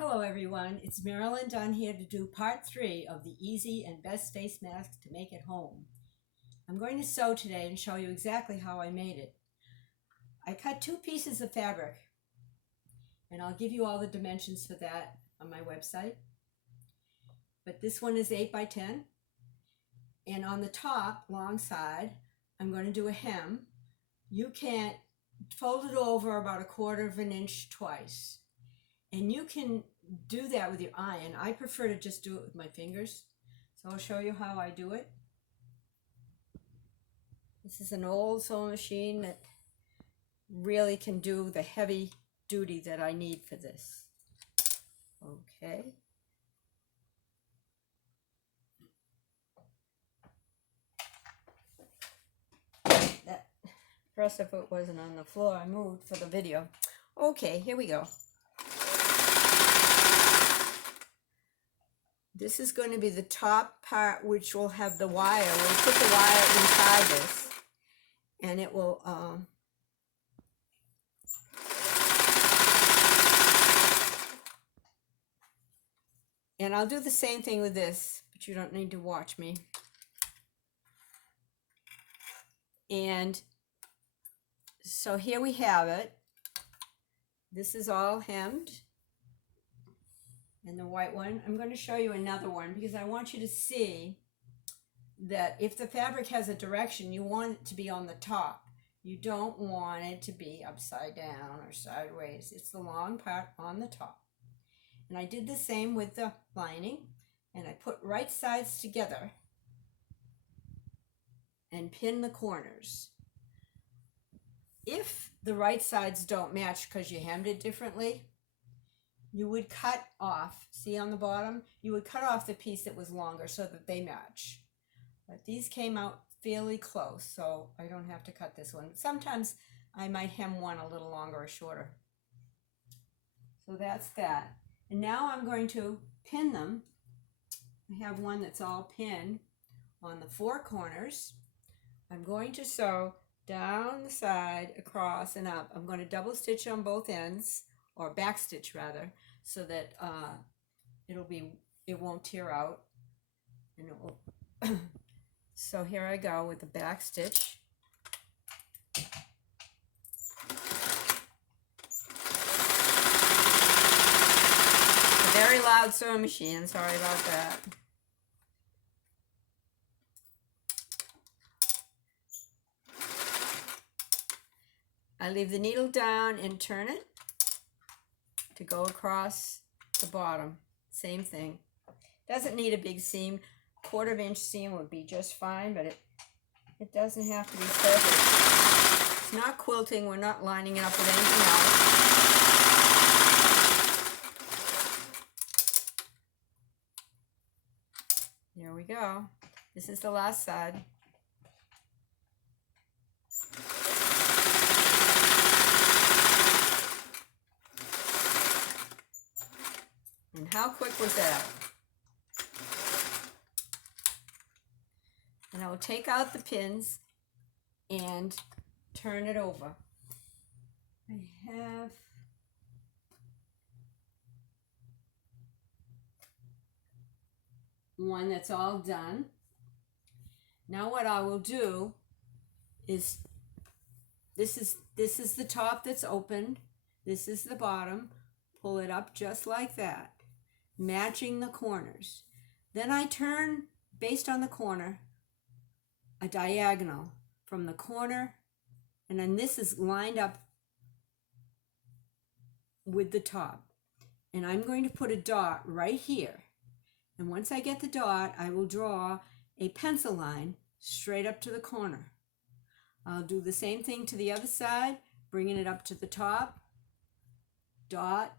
Hello everyone, it's Marilyn Dunn here to do part 3 of the easy and best face mask to make at home. I'm going to sew today and show you exactly how I made it. I cut 2 pieces of fabric and I'll give you all the dimensions for that on my website. But this one is 8 by 10, and on the top long side I'm going to do a hem. You can fold it over about 1/4 of an inch twice. And you can do that with your iron. I prefer to just do it with my fingers. So I'll show you how I do it. This is an old sewing machine that really can do the heavy duty that I need for this. Okay. That press if it wasn't on the floor, I moved for the video. Okay, here we go. This is going to be the top part, which will have the wire. We'll put the wire inside this, and it will, and I'll do the same thing with this, but you don't need to watch me. And so here we have it. This is all hemmed. And the white one, I'm going to show you another one because I want you to see that if the fabric has a direction, you want it to be on the top. You don't want it to be upside down or sideways. It's the long part on the top. And I did the same with the lining, and I put right sides together and pin the corners. If the right sides don't match because you hemmed it differently, you would cut off, see on the bottom, you would cut off the piece that was longer so that they match. But these came out fairly close, so I don't have to cut this one. Sometimes I might hem one a little longer or shorter. So that's that. And now I'm going to pin them. I have one that's all pinned on the 4 corners. I'm going to sew down the side, across and up. I'm going to double stitch on both ends, or back stitch rather, so that it won't tear out, and it will. So here I go with the back stitch. A very loud sewing machine, sorry about that. I leave the needle down and turn it to go across the bottom. Same thing. Doesn't need a big seam. 1/4 inch seam would be just fine, but it doesn't have to be perfect. It's not quilting. We're not lining it up with anything else. Here we go. This is the last side. And how quick was that? And I will take out the pins and turn it over. I have one that's all done. Now what I will do is, this is the top that's opened. This is the bottom. Pull it up just like that, matching the corners. Then I turn, based on the corner, a diagonal from the corner, and then this is lined up with the top. And I'm going to put a dot right here. And once I get the dot, I will draw a pencil line straight up to the corner. I'll do the same thing to the other side, bringing it up to the top, dot,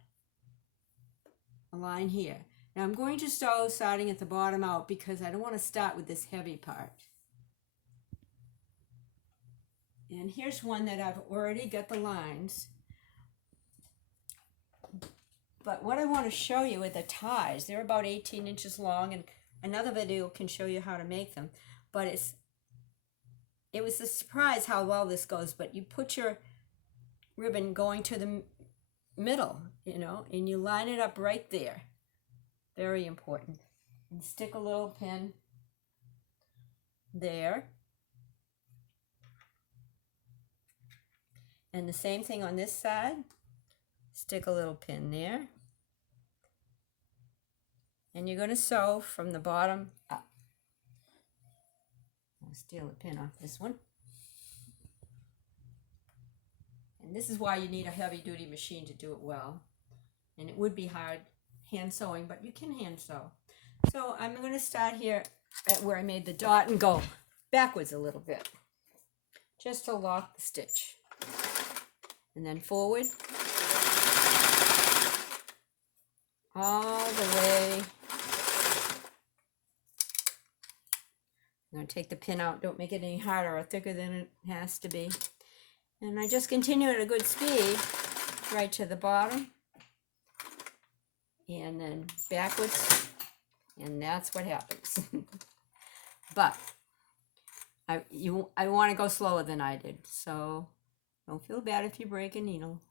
a line here. Now I'm going to sew starting at the bottom out because I don't want to start with this heavy part. And here's one that I've already got the lines. But what I want to show you are the ties. They're about 18 inches long, and another video can show you how to make them. But it was a surprise how well this goes. But you put your ribbon going to the middle, you know, and you line it up right there. Very important. And stick a little pin there. And the same thing on this side. Stick a little pin there. And you're going to sew from the bottom up. I'll steal a pin off this one. And this is why you need a heavy-duty machine to do it well. And it would be hard hand sewing, but you can hand sew. So I'm going to start here at where I made the dot and go backwards a little bit, just to lock the stitch. And then forward, all the way. I'm going to take the pin out. Don't make it any harder or thicker than it has to be. And I just continue at a good speed right to the bottom. And then backwards. And that's what happens. But I want to go slower than I did. So don't feel bad if you break a needle.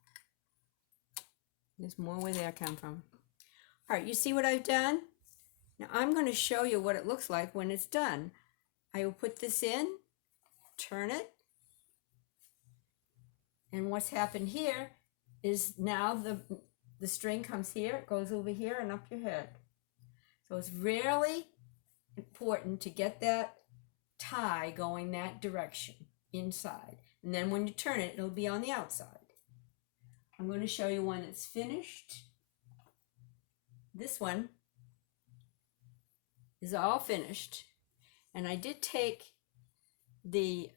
There's more where that come from. All right, you see what I've done? Now I'm going to show you what it looks like when it's done. I will put this in, turn it, and what's happened here is now the string comes here, it goes over here and up your head. So it's really important to get that tie going that direction inside. And then when you turn it, it'll be on the outside. I'm going to show you one that's finished. This one is all finished. And I did take the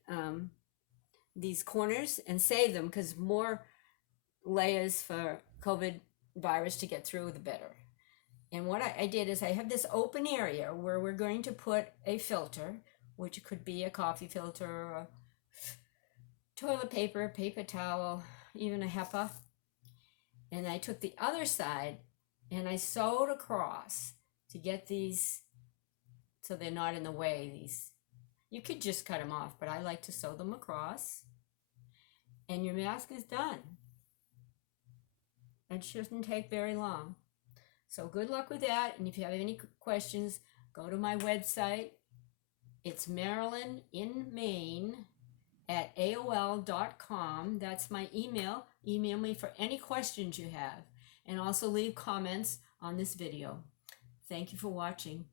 these corners and save them because more layers for COVID virus to get through, the better. And what I did is I have this open area where we're going to put a filter, which could be a coffee filter, or toilet paper, paper towel, even a HEPA. And I took the other side and I sewed across to get these so they're not in the way. These, you could just cut them off, but I like to sew them across. And your mask is done. It shouldn't take very long. So good luck with that. And if you have any questions, go to my website. It's Marilyn in Maine at AOL.com. That's my email. Email me for any questions you have. And also leave comments on this video. Thank you for watching.